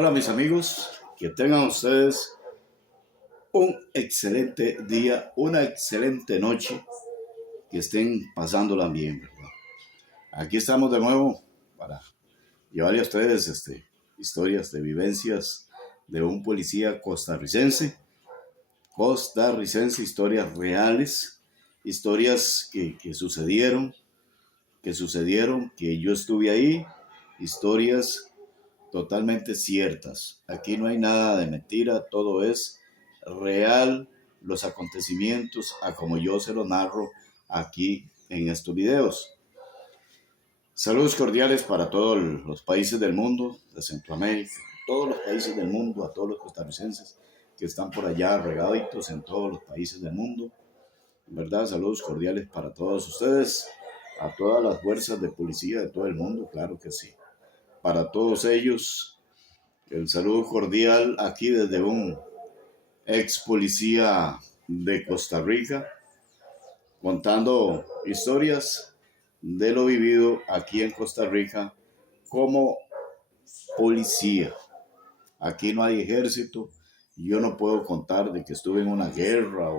Hola mis amigos, que tengan ustedes un excelente día, una excelente noche, que estén pasándola bien, ¿verdad? Aquí estamos de nuevo para llevarle a ustedes historias de vivencias de un policía costarricense, historias reales, historias que sucedieron, que yo estuve ahí, historias totalmente ciertas. Aquí no hay nada de mentira, todo es real, los acontecimientos a como yo se lo narro aquí en estos videos. Saludos cordiales para todos los países del mundo, de Centroamérica, todos los países del mundo, a todos los costarricenses que están por allá regaditos en todos los países del mundo. ¿Verdad? Saludos cordiales para todos ustedes, a todas las fuerzas de policía de todo el mundo, claro que sí. Para todos ellos, el saludo cordial aquí desde un ex policía de Costa Rica, contando historias de lo vivido aquí en Costa Rica como policía. Aquí no hay ejército, yo no puedo contar de que estuve en una guerra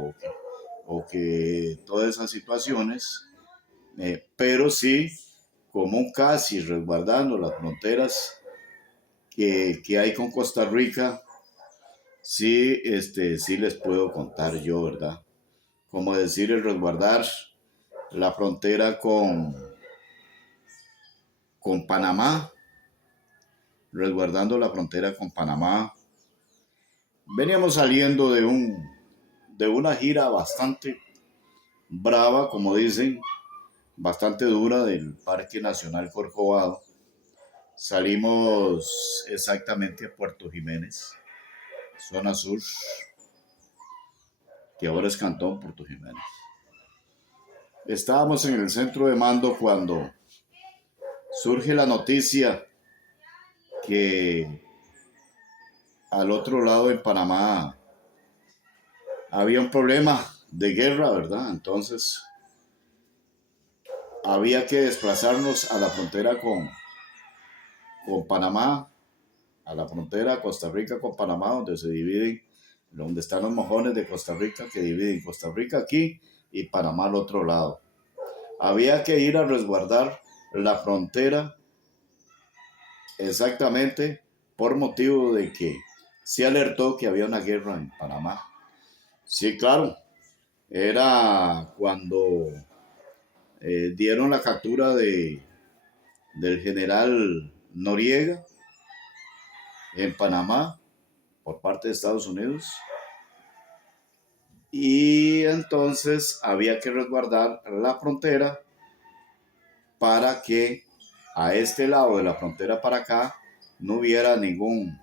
o que todas esas situaciones, pero sí como un casi resguardando las fronteras que hay con Costa Rica. Sí, sí les puedo contar yo, ¿verdad? Como decir, el resguardar la frontera con Panamá, resguardando la frontera con Panamá. Veníamos saliendo de una gira bastante brava, como dicen, bastante dura del Parque Nacional Corcovado. Salimos exactamente a Puerto Jiménez, zona sur, que ahora es Cantón Puerto Jiménez. Estábamos en el centro de mando cuando surge la noticia que al otro lado en Panamá había un problema de guerra, ¿verdad? Entonces había que desplazarnos a la frontera con Panamá, a la frontera Costa Rica con Panamá, donde están los mojones de Costa Rica que dividen Costa Rica aquí y Panamá al otro lado. Había que ir a resguardar la frontera exactamente por motivo de que se alertó que había una guerra en Panamá. Sí, claro, era cuando dieron la captura del general Noriega en Panamá por parte de Estados Unidos, y entonces había que resguardar la frontera para que a este lado de la frontera para acá no hubiera ningún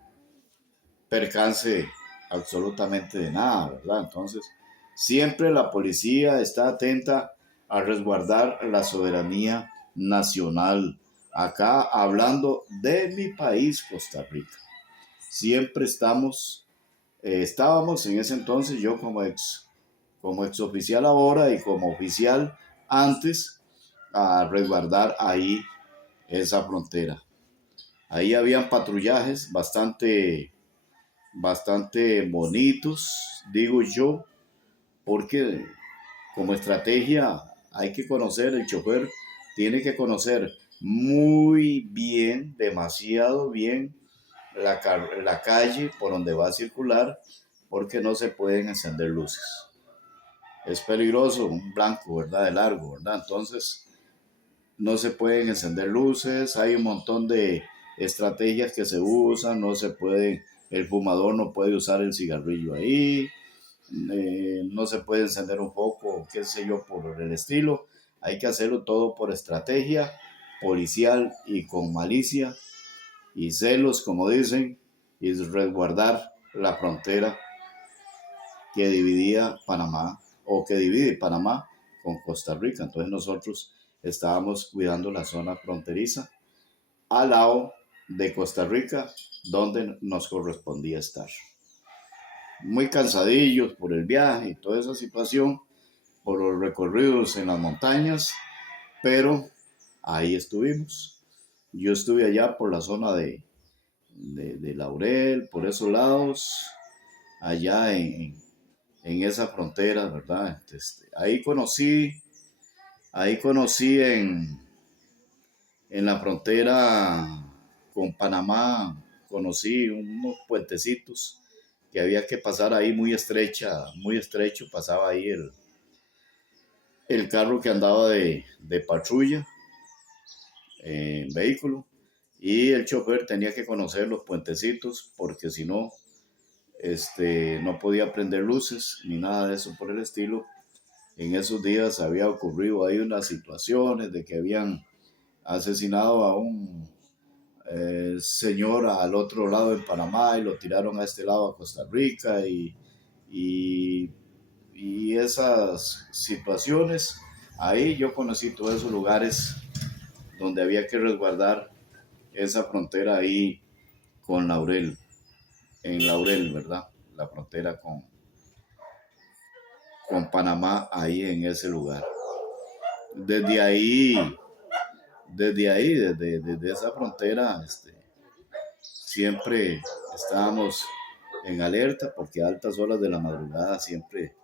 percance absolutamente de nada, ¿verdad? Entonces, siempre la policía está atenta a resguardar la soberanía nacional. Acá hablando de mi país, Costa Rica. Siempre estábamos en ese entonces, yo como ex oficial ahora y como oficial antes, a resguardar ahí esa frontera. Ahí habían patrullajes bastante bonitos, digo yo, porque como estrategia hay que conocer, el chofer tiene que conocer muy bien, demasiado bien, la calle por donde va a circular, porque no se pueden encender luces. Es peligroso, un blanco, ¿verdad? De largo, ¿verdad? Entonces, no se pueden encender luces, hay un montón de estrategias que se usan, el fumador no puede usar el cigarrillo ahí, no se puede encender un foco, qué sé yo, por el estilo. Hay que hacerlo todo por estrategia policial y con malicia y celos, como dicen, y resguardar la frontera que dividía Panamá o que divide Panamá con Costa Rica. Entonces nosotros estábamos cuidando la zona fronteriza al lado de Costa Rica, donde nos correspondía estar. Muy cansadillos por el viaje y toda esa situación, por los recorridos en las montañas, pero ahí estuvimos. Yo estuve allá por la zona de Laurel, por esos lados, allá en esa frontera, ¿verdad? Ahí conocí en la frontera con Panamá, conocí unos puentecitos que había que pasar ahí muy estrecho, pasaba ahí el carro que andaba de patrulla, vehículo, y el chofer tenía que conocer los puentecitos porque si no, no podía prender luces ni nada de eso por el estilo. En esos días había ocurrido ahí unas situaciones de que habían asesinado a un señor al otro lado en Panamá y lo tiraron a este lado a Costa Rica y, y esas situaciones. Ahí yo conocí todos esos lugares donde había que resguardar esa frontera ahí con Laurel, en Laurel, ¿verdad? La frontera con Panamá ahí en ese lugar. Desde ahí, desde esa frontera, siempre estábamos en alerta porque a altas horas de la madrugada siempre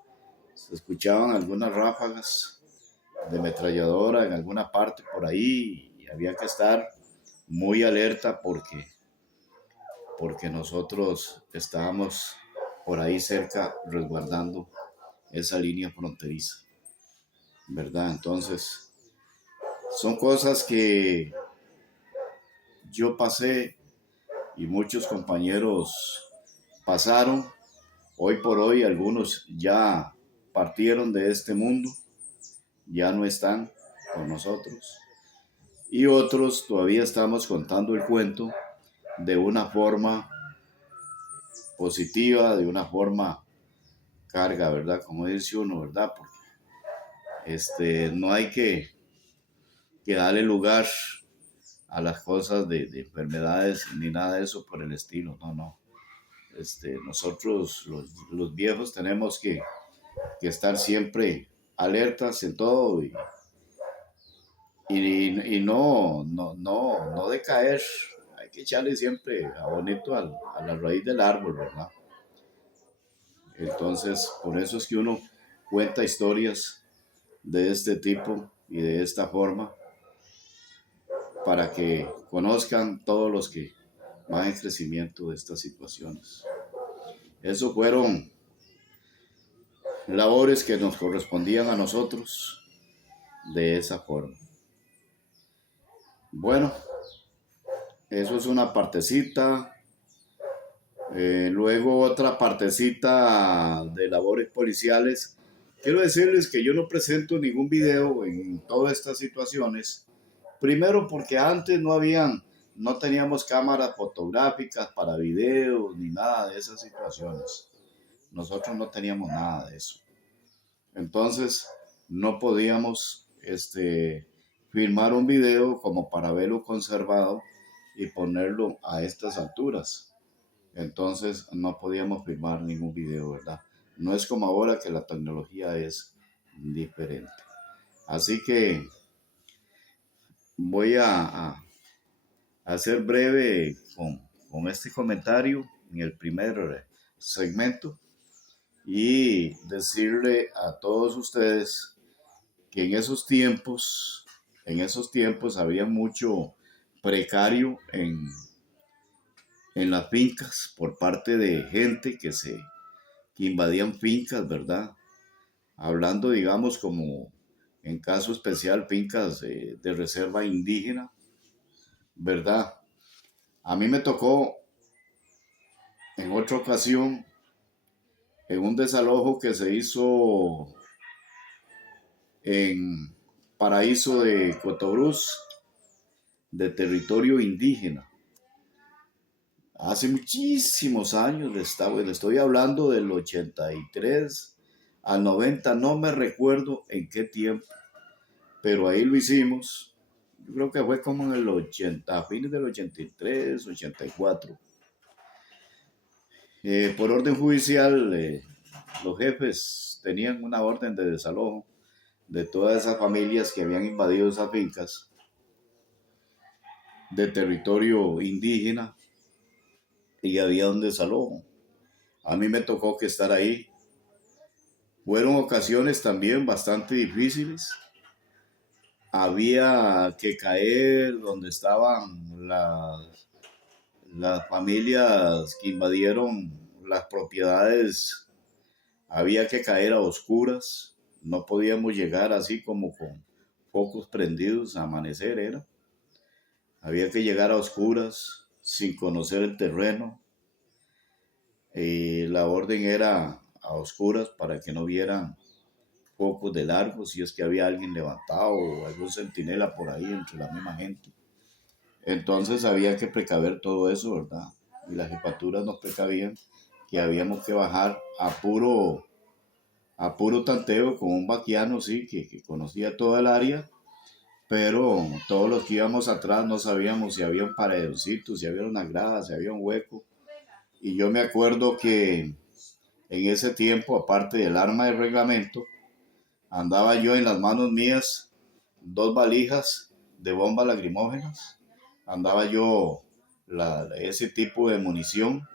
se escuchaban algunas ráfagas de ametralladora en alguna parte por ahí y había que estar muy alerta porque nosotros estábamos por ahí cerca resguardando esa línea fronteriza, ¿verdad? Entonces, son cosas que yo pasé y muchos compañeros pasaron. Hoy por hoy algunos ya partieron de este mundo, ya no están con nosotros. Y otros todavía estamos contando el cuento de una forma positiva, de una forma carga, ¿verdad? Como dice uno, ¿verdad? Porque no hay que darle lugar a las cosas de enfermedades ni nada de eso por el estilo, no, no. Nosotros los viejos tenemos que estar siempre alertas en todo y no decaer. Hay que echarle siempre a bonito a la raíz del árbol, ¿verdad? Entonces, por eso es que uno cuenta historias de este tipo y de esta forma para que conozcan todos los que van en crecimiento de estas situaciones. Eso fueron labores que nos correspondían a nosotros de esa forma. Bueno, eso es una partecita. Luego otra partecita de labores policiales. Quiero decirles que yo no presento ningún video en todas estas situaciones. Primero porque antes no teníamos cámaras fotográficas para videos ni nada de esas situaciones. Nosotros no teníamos nada de eso. Entonces no podíamos filmar un video como para verlo conservado y ponerlo a estas alturas. Entonces no podíamos filmar ningún video, ¿verdad? No es como ahora que la tecnología es diferente. Así que voy a ser breve con este comentario en el primer segmento y decirle a todos ustedes que en esos tiempos había mucho precario en las fincas por parte de gente que invadían fincas, ¿verdad? Hablando, digamos, como en caso especial, fincas de reserva indígena, ¿verdad? A mí me tocó en otra ocasión, en un desalojo que se hizo en Paraíso de Cotobruz, de territorio indígena. Hace muchísimos años, le estoy hablando del 83 al 90, no me recuerdo en qué tiempo, pero ahí lo hicimos. Yo creo que fue como en el 80, a fines del 83, 84. Por orden judicial, los jefes tenían una orden de desalojo de todas esas familias que habían invadido esas fincas de territorio indígena y había un desalojo. A mí me tocó que estar ahí. Fueron ocasiones también bastante difíciles. Había que caer donde estaban las familias que invadieron las propiedades. Había que caer a oscuras. No podíamos llegar así como con focos prendidos a amanecer, era. Había que llegar a oscuras, sin conocer el terreno. La orden era a oscuras para que no vieran focos de largo, si es que había alguien levantado o algún centinela por ahí entre la misma gente. Entonces había que precaver todo eso, ¿verdad? Y las jefaturas nos precavían que habíamos que bajar a puro tanteo con un vaquiano, sí, que conocía toda el área, pero todos los que íbamos atrás no sabíamos si había un paredoncito, si había una grada, si había un hueco. Y yo me acuerdo que en ese tiempo, aparte del arma de reglamento, andaba yo en las manos mías 2 valijas de bombas lacrimógenas. Andaba yo ese tipo de munición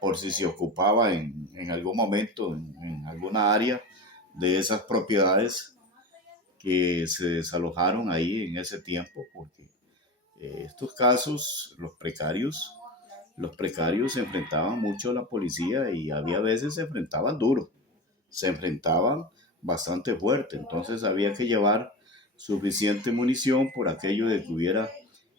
por si se ocupaba en algún momento, en alguna área de esas propiedades que se desalojaron ahí en ese tiempo, porque estos casos, los precarios se enfrentaban mucho a la policía y había veces se enfrentaban duro, se enfrentaban bastante fuerte, entonces había que llevar suficiente munición por aquello de que hubiera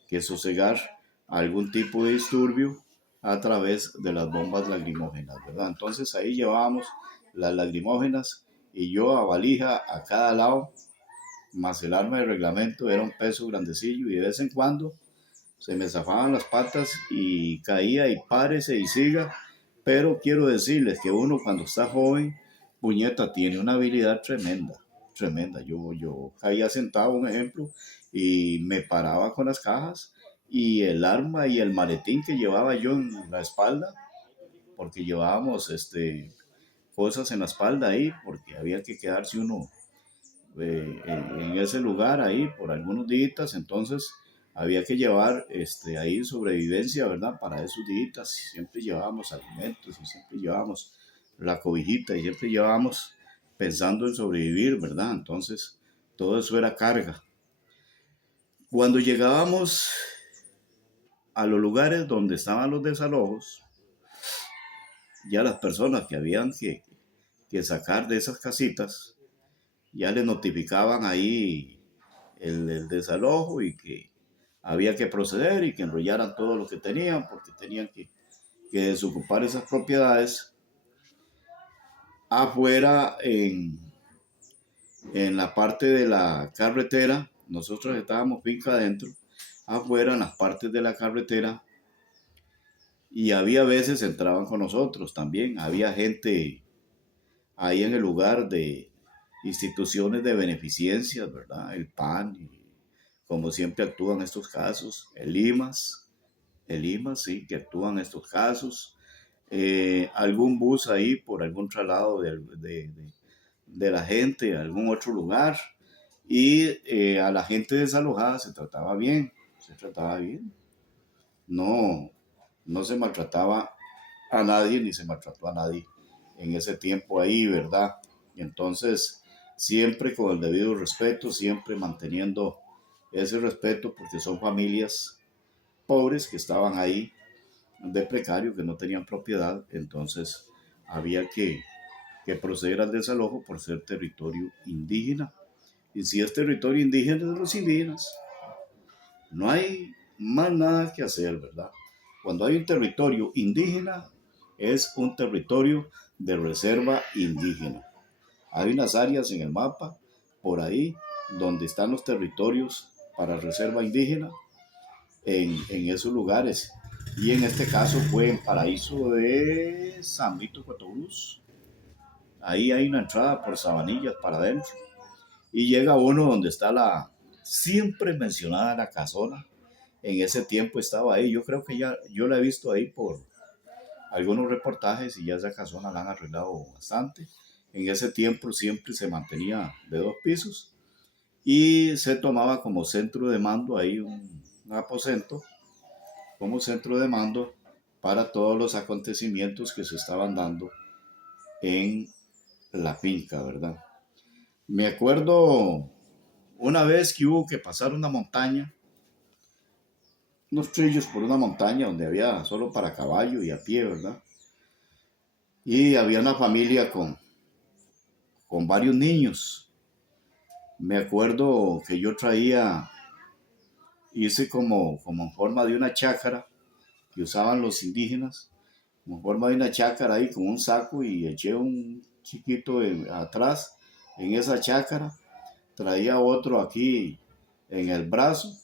que sosegar algún tipo de disturbio a través de las bombas lacrimógenas, ¿verdad? Entonces ahí llevábamos las lacrimógenas y yo a valija a cada lado, más el arma de reglamento, era un peso grandecillo y de vez en cuando se me zafaban las patas y caía y párese y siga, pero quiero decirles que uno cuando está joven, puñeta, tiene una habilidad tremenda, tremenda. Yo caía sentado, un ejemplo, y me paraba con las cajas y el arma y el maletín que llevaba yo en la espalda, porque llevábamos cosas en la espalda ahí, porque había que quedarse uno en ese lugar ahí por algunos días, entonces había que llevar ahí sobrevivencia, ¿verdad? Para esos días siempre llevábamos alimentos y siempre llevábamos la cobijita y siempre llevábamos pensando en sobrevivir, ¿verdad? Entonces todo eso era carga. Cuando llegábamos a los lugares donde estaban los desalojos, ya las personas que habían que sacar de esas casitas, ya le notificaban ahí el desalojo y que había que proceder y que enrollaran todo lo que tenían porque tenían que desocupar esas propiedades afuera en la parte de la carretera. Nosotros estábamos finca adentro, afuera en las partes de la carretera, y había veces entraban con nosotros también. Había gente ahí en el lugar de instituciones de beneficencia, ¿verdad? El PAN, y como siempre actúan estos casos, el IMAS, sí, que actúan estos casos, algún bus ahí por algún traslado de la gente a algún otro lugar, y a la gente desalojada se trataba bien, no, no se maltrataba a nadie ni se maltrató a nadie en ese tiempo ahí, ¿verdad? Y entonces, siempre con el debido respeto, siempre manteniendo ese respeto, porque son familias pobres que estaban ahí de precario, que no tenían propiedad, entonces había que proceder al desalojo por ser territorio indígena. Y si es territorio indígena, de los indígenas, no hay más nada que hacer, ¿verdad? Cuando hay un territorio indígena, es un territorio de reserva indígena. Hay unas áreas en el mapa, por ahí, donde están los territorios para reserva indígena, en esos lugares. Y en este caso fue en Paraíso de San Vito, Cotobruz. Ahí hay una entrada por Sabanillas para adentro. Y llega uno donde está la siempre mencionada la casona. En ese tiempo estaba ahí. Yo creo que ya yo la he visto ahí por algunos reportajes y ya esa casona la han arreglado bastante. En ese tiempo siempre se mantenía de 2 pisos y se tomaba como centro de mando ahí un aposento como centro de mando para todos los acontecimientos que se estaban dando en la finca, ¿verdad? Me acuerdo una vez que hubo que pasar una montaña, unos trillos por una montaña donde había solo para caballo y a pie, ¿verdad? Y había una familia con varios niños. Me acuerdo que yo hice como en forma de una chácara que usaban los indígenas, como en forma de una chácara ahí con un saco y eché un chiquito atrás en esa chácara, traía otro aquí en el brazo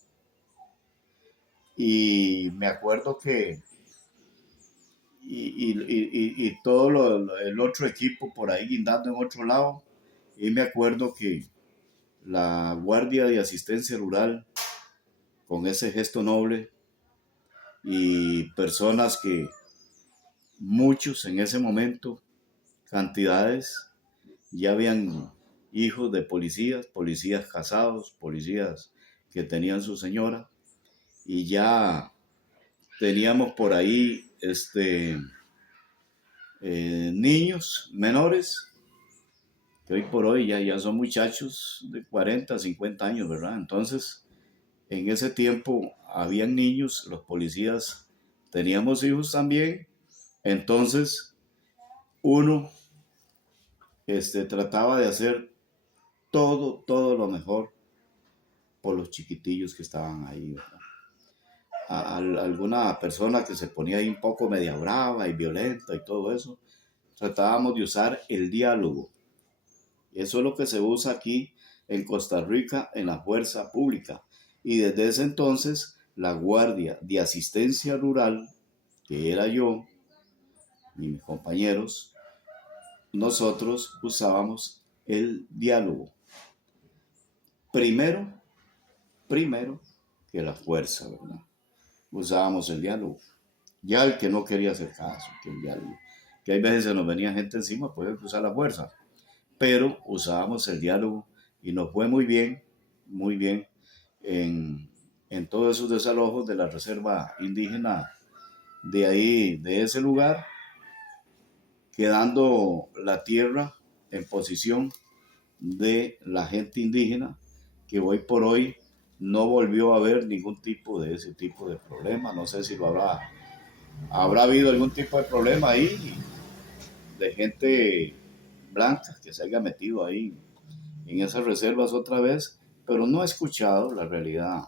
y me acuerdo que y todo el otro equipo por ahí guindando en otro lado y me acuerdo que la Guardia de Asistencia Rural con ese gesto noble y personas que muchos en ese momento, cantidades, ya habían hijos de policías, policías casados, policías que tenían su señora y ya teníamos por ahí niños menores que hoy por hoy ya son muchachos de 40, 50 años, ¿verdad? Entonces, en ese tiempo habían niños, los policías teníamos hijos también, entonces uno trataba de hacer todo lo mejor por los chiquitillos que estaban ahí, ¿verdad? Alguna persona que se ponía ahí un poco media brava y violenta y todo eso, tratábamos de usar el diálogo. Eso es lo que se usa aquí en Costa Rica en la fuerza pública. Y desde ese entonces, la Guardia de Asistencia Rural, que era yo y mis compañeros, nosotros usábamos el diálogo. Primero, primero que la fuerza, ¿verdad? Usábamos el diálogo. Ya el que no quería hacer caso, que el diálogo, que hay veces se nos venía gente encima, puede usar la fuerza, pero usábamos el diálogo y nos fue muy bien en todos esos desalojos de la reserva indígena de ahí, de ese lugar, quedando la tierra en posición de la gente indígena, que hoy por hoy no volvió a haber ningún tipo de ese tipo de problema. No sé si habrá habido algún tipo de problema ahí de gente blanca que se haya metido ahí en esas reservas otra vez, pero no he escuchado la realidad.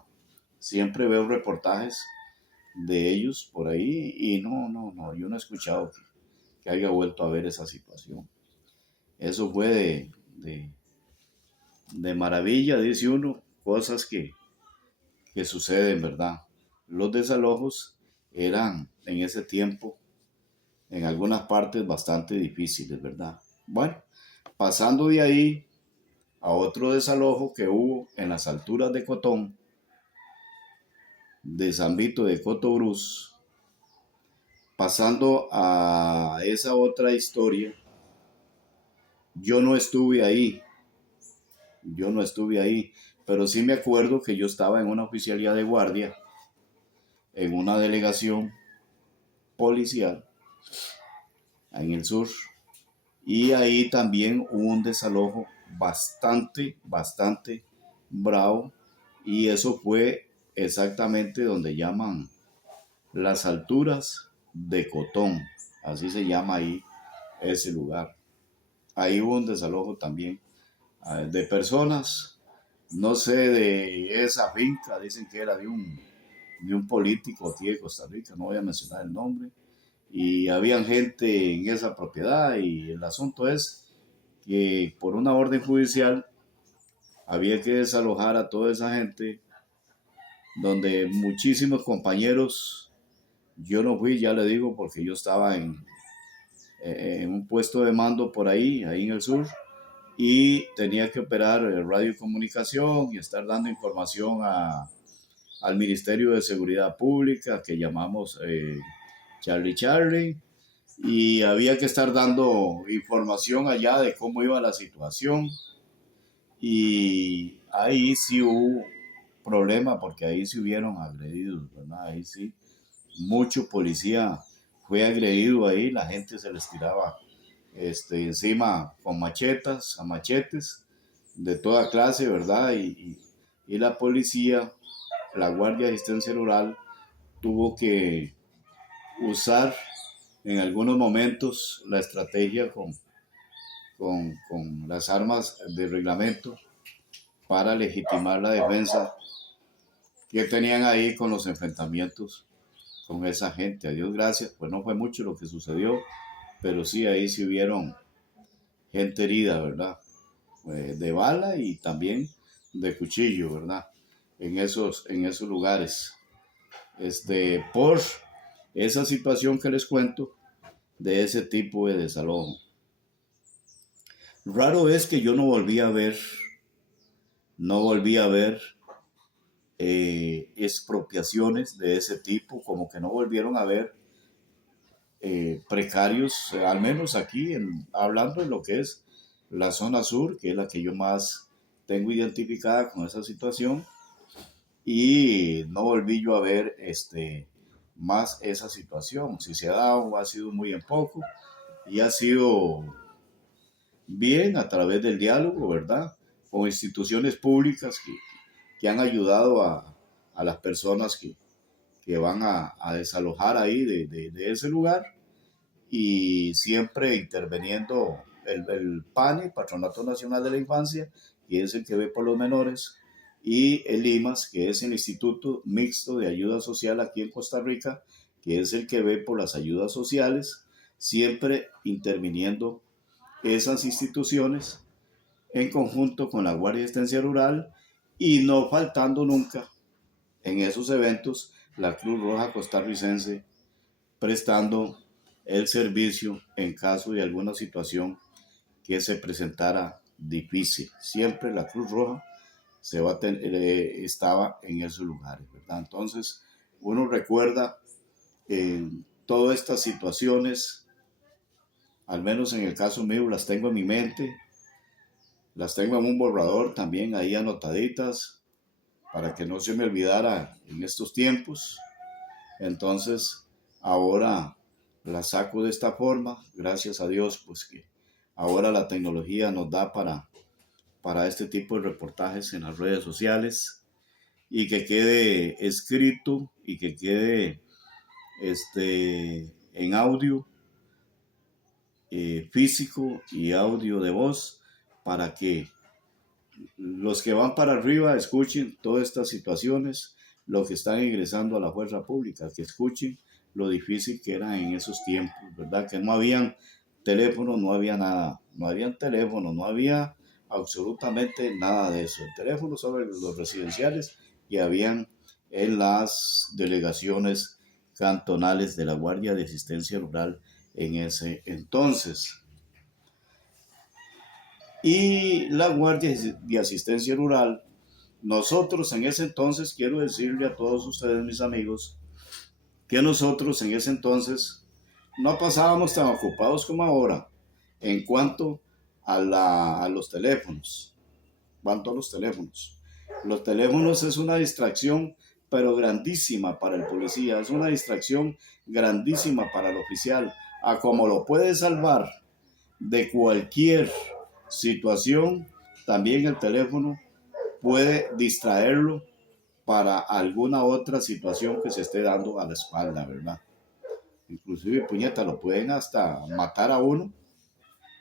Siempre veo reportajes de ellos por ahí y no, yo no he escuchado que haya vuelto a ver esa situación. Eso fue de maravilla, dice uno, cosas que suceden, ¿verdad? Los desalojos eran en ese tiempo, en algunas partes, bastante difíciles, ¿verdad? Bueno, pasando de ahí a otro desalojo que hubo en las alturas de Cotón, de San Vito de Cotobruz, pasando a esa otra historia, yo no estuve ahí, pero sí me acuerdo que yo estaba en una oficialía de guardia, en una delegación policial en el sur, y ahí también hubo un desalojo bastante bravo, y eso fue exactamente donde llaman las alturas de Cotón, así se llama ahí ese lugar. Ahí hubo un desalojo también de personas, no sé, de esa finca, dicen que era de un político aquí de Costa Rica, no voy a mencionar el nombre, y habían gente en esa propiedad y el asunto es que por una orden judicial había que desalojar a toda esa gente, donde muchísimos compañeros, yo no fui, ya le digo, porque yo estaba en un puesto de mando por ahí en el sur, y tenía que operar radiocomunicación y estar dando información al Ministerio de Seguridad Pública, que llamamos Charlie, y había que estar dando información allá de cómo iba la situación. Y ahí sí hubo problema porque ahí sí hubieron agredidos, ¿verdad? Ahí sí, mucho policía fue agredido ahí, la gente se les tiraba encima con machetes de toda clase, ¿verdad? Y la policía, la Guardia de Asistencia Rural, tuvo que usar en algunos momentos la estrategia con las armas de reglamento para legitimar la defensa que tenían ahí con los enfrentamientos con esa gente. A Dios gracias, pues no fue mucho lo que sucedió, pero sí ahí sí hubieron gente herida, ¿verdad? De bala y también de cuchillo, ¿verdad? En esos lugares. Por esa situación que les cuento de ese tipo de desalojo. Raro es que yo no volví a ver expropiaciones de ese tipo, como que no volvieron a ver precarios, al menos aquí, hablando de lo que es la zona sur, que es la que yo más tengo identificada con esa situación, y no volví yo a ver más esa situación. Si se ha dado, ha sido muy en poco, y ha sido bien a través del diálogo, ¿verdad? Con instituciones públicas que han ayudado a las personas que van a desalojar ahí de ese lugar, y siempre interviniendo el PANI, Patronato Nacional de la Infancia, que es el que ve por los menores, y el IMAS, que es el Instituto Mixto de Ayuda Social aquí en Costa Rica, que es el que ve por las ayudas sociales, siempre interviniendo esas instituciones en conjunto con la Guardia de Asistencia Rural, y no faltando nunca en esos eventos la Cruz Roja Costarricense prestando el servicio en caso de alguna situación que se presentara difícil. Siempre la Cruz Roja estaba en esos lugares, ¿verdad? Entonces, uno recuerda todas estas situaciones, al menos en el caso mío, las tengo en mi mente, las tengo en un borrador también ahí anotaditas para que no se me olvidara en estos tiempos. Entonces, ahora la saco de esta forma, gracias a Dios, pues que ahora la tecnología nos da para este tipo de reportajes en las redes sociales, y que quede escrito y que quede en audio físico y audio de voz, para que los que van para arriba escuchen todas estas situaciones, los que están ingresando a la fuerza pública, que escuchen lo difícil que era en esos tiempos, ¿verdad? Que no habían teléfono, no había nada, no habían teléfono, no había absolutamente nada de eso. El teléfono sobre los residenciales que habían en las delegaciones cantonales de la Guardia de Asistencia Rural en ese entonces. Y la Guardia de Asistencia Rural, nosotros en ese entonces, quiero decirle a todos ustedes, mis amigos, que nosotros en ese entonces no pasábamos tan ocupados como ahora en cuanto a los teléfonos. ¿Cuánto a los teléfonos? Los teléfonos es una distracción, pero grandísima para el policía, es una distracción grandísima para el oficial, a como lo puede salvar de cualquier situación, también el teléfono puede distraerlo para alguna otra situación que se esté dando a la espalda, ¿verdad? Inclusive, puñeta, lo pueden hasta matar a uno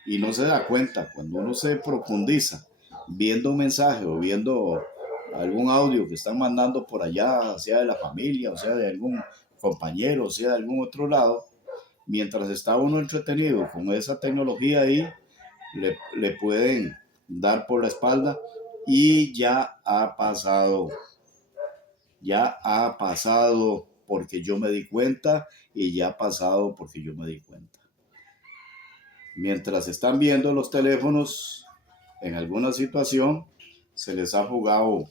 y no se da cuenta. Cuando uno se profundiza viendo un mensaje o viendo algún audio que están mandando por allá, sea de la familia, o sea de algún compañero, o sea de algún otro lado, mientras está uno entretenido con esa tecnología ahí, le pueden dar por la espalda, y ya ha pasado porque yo me di cuenta, y ya ha pasado porque yo me di cuenta. Mientras están viendo los teléfonos, en alguna situación se les ha jugado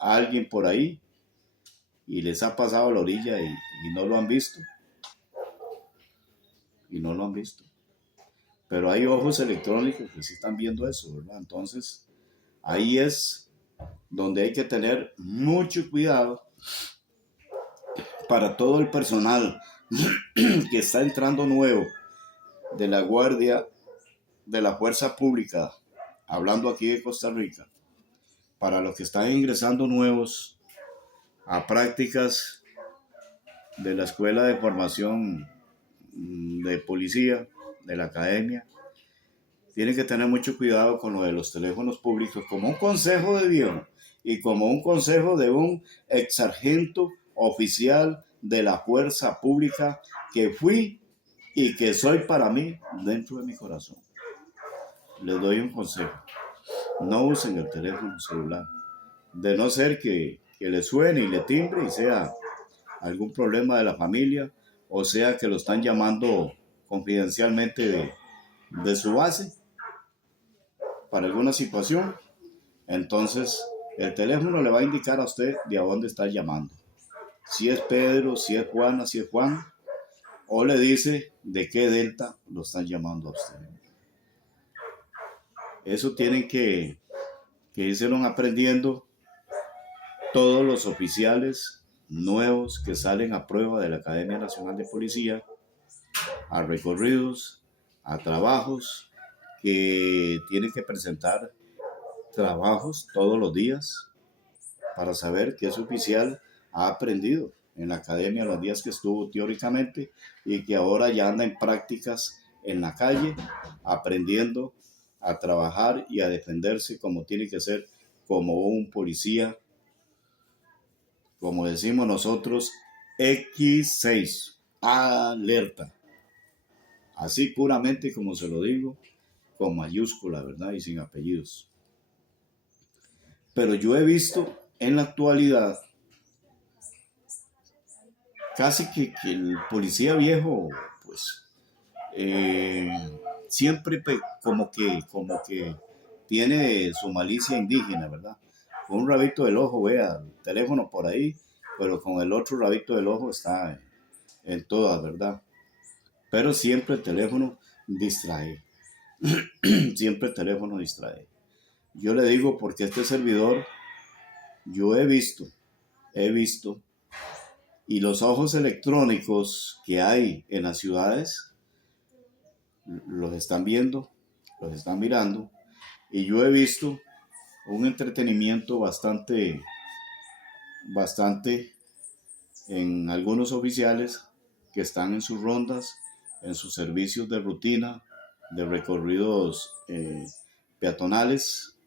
a alguien por ahí y les ha pasado a la orilla, y no lo han visto. Y no lo han visto. Pero hay ojos electrónicos que sí están viendo eso, ¿verdad? Entonces, ahí es donde hay que tener mucho cuidado para todo el personal, que está entrando nuevo de la Guardia de la Fuerza Pública, hablando aquí de Costa Rica, para los que están ingresando nuevos a prácticas de la Escuela de Formación de Policía, de la Academia, tienen que tener mucho cuidado con lo de los teléfonos públicos, como un consejo de viejo y como un consejo de un ex sargento oficial de la Fuerza Pública que fui y que soy para mí dentro de mi corazón. Les doy un consejo: no usen el teléfono celular, de no ser que le suene y le timbre y sea algún problema de la familia, o sea que lo están llamando confidencialmente de su base para alguna situación. Entonces el teléfono le va a indicar a usted de a dónde está llamando, si es Pedro, si es Juana, si es Juan, o le dice de qué delta lo están llamando a usted. Eso tienen que irse aprendiendo todos los oficiales nuevos que salen a prueba de la Academia Nacional de Policía, a recorridos, a trabajos, que tienen que presentar trabajos todos los días para saber qué ese oficial ha aprendido en la academia los días que estuvo teóricamente y que ahora ya anda en prácticas en la calle, aprendiendo a trabajar y a defenderse como tiene que ser, como un policía, como decimos nosotros, X6, alerta. Así puramente como se lo digo, con mayúscula, ¿verdad? Y sin apellidos. Pero yo he visto en la actualidad casi que el policía viejo, pues, siempre como que tiene su malicia indígena, ¿verdad? Con un rabito del ojo, vea, el teléfono por ahí, pero con el otro rabito del ojo está en todas, ¿verdad? Pero siempre el teléfono distrae. Siempre el teléfono distrae. Yo le digo porque este servidor, yo he visto, y los ojos electrónicos que hay en las ciudades los están viendo, los están mirando, y yo he visto un entretenimiento bastante en algunos oficiales que están en sus rondas, en sus servicios de rutina, de recorridos peatonales,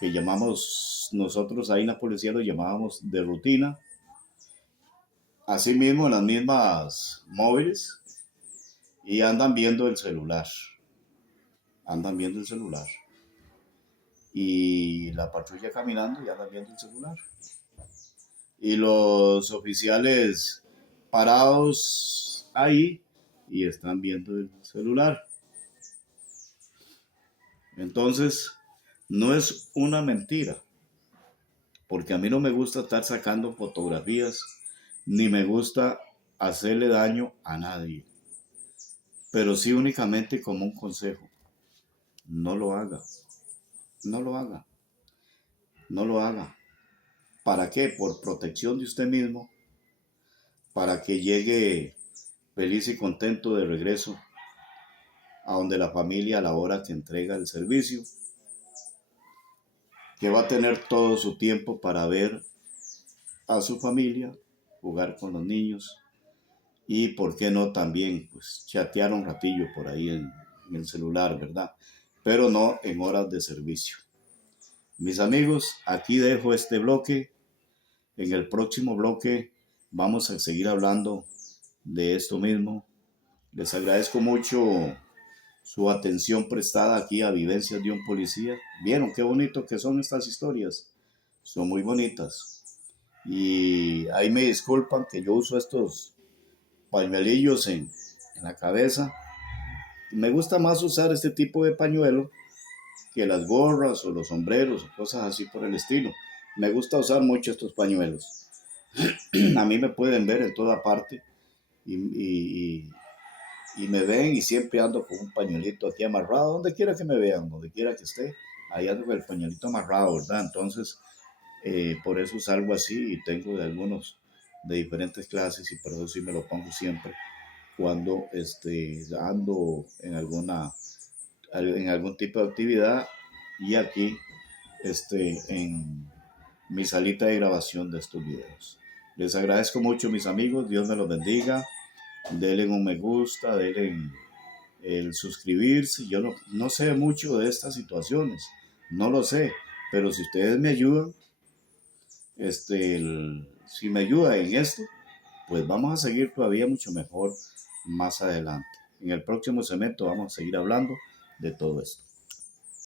que llamamos nosotros ahí en la policía, lo llamábamos de rutina. Asimismo, en las mismas móviles, y andan viendo el celular. Y la patrulla caminando y andan viendo el celular. Y los oficiales parados ahí y están viendo el celular. Entonces, no es una mentira, porque a mí no me gusta estar sacando fotografías, ni me gusta hacerle daño a nadie, pero sí únicamente como un consejo: no lo haga, no lo haga, no lo haga. ¿Para qué? Por protección de usted mismo, para que llegue feliz y contento de regreso a donde la familia a la hora que entrega el servicio, que va a tener todo su tiempo para ver a su familia, jugar con los niños y, por qué no, también pues chatear un ratillo por ahí en el celular, ¿verdad? Pero no en horas de servicio. Mis amigos, aquí dejo este bloque. En el próximo bloque vamos a seguir hablando de esto mismo. Les agradezco mucho su atención prestada aquí a Vivencias de un Policía. ¿Vieron qué bonito que son estas historias? Son muy bonitas. Y ahí me disculpan que yo uso estos pañuelillos en la cabeza. Me gusta más usar este tipo de pañuelo que las gorras o los sombreros o cosas así por el estilo. Me gusta usar mucho estos pañuelos. A mí me pueden ver en toda parte y me ven, y siempre ando con un pañuelito aquí amarrado, donde quiera que me vean, donde quiera que esté, ahí ando con el pañuelito amarrado, ¿verdad? Entonces, por eso salgo así y tengo de algunos de diferentes clases y por eso sí me lo pongo siempre cuando ando en algún tipo de actividad y aquí en mi salita de grabación de estos videos. Les agradezco mucho, mis amigos, Dios me los bendiga. Denle un me gusta, denle el suscribirse. Yo no sé mucho de estas situaciones, no lo sé, pero si ustedes me ayudan, si me ayuda en esto, pues vamos a seguir todavía mucho mejor más adelante. En el próximo segmento vamos a seguir hablando de todo esto.